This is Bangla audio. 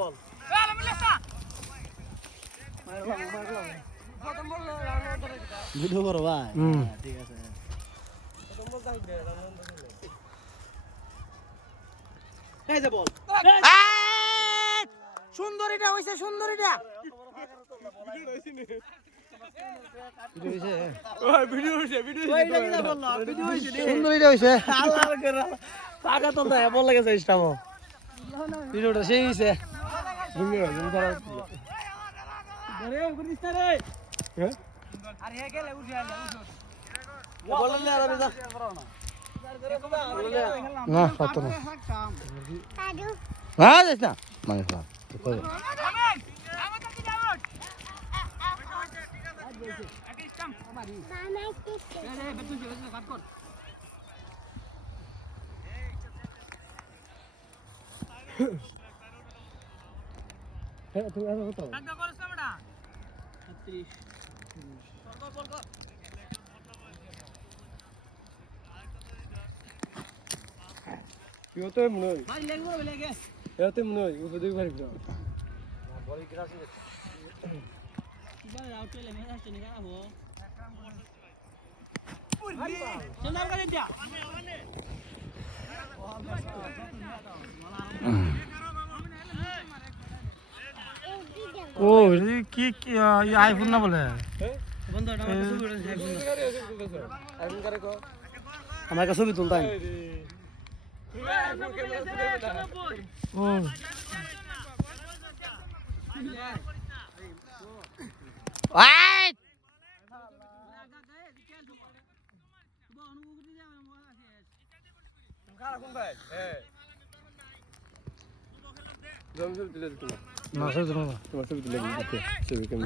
বল ভিডিও করো ভাই ঠিক আছে এই যে বল সুন্দরীটা হইছে সুন্দরীটা ভিডিও হইছে সুন্দরীটা হইছে আল্লাহর করে টাকা তো দেয় বল লাগেছে ইসলাম ভিডিওটা সেই হইছে আরে করিস না রে হ্যাঁ আরে হে গেলে উঠে আলে বললে আর আমি যা না কত না হ্যাঁ যাস না মানে খা কই তুমি আর কত ইওতে মনে হয় ভাই লাগবো লাগে ইওতে মনে হয় উপরে দুই ভারি বড় বড় গ্রাস কিবা আউট লে মেসেজ আসছে না খাবো চন্দাল কাজে দিয়া ও কি কি আইফোন না বলে বন্ধু এটা আমার ছবি উঠেছে আইফোন করে কো আমার কাছে ছবি তুলতাম ও আই জমজম দিলে তুমি না ছবি তুলবা তোমার ছবি দিলে ছবি কেমন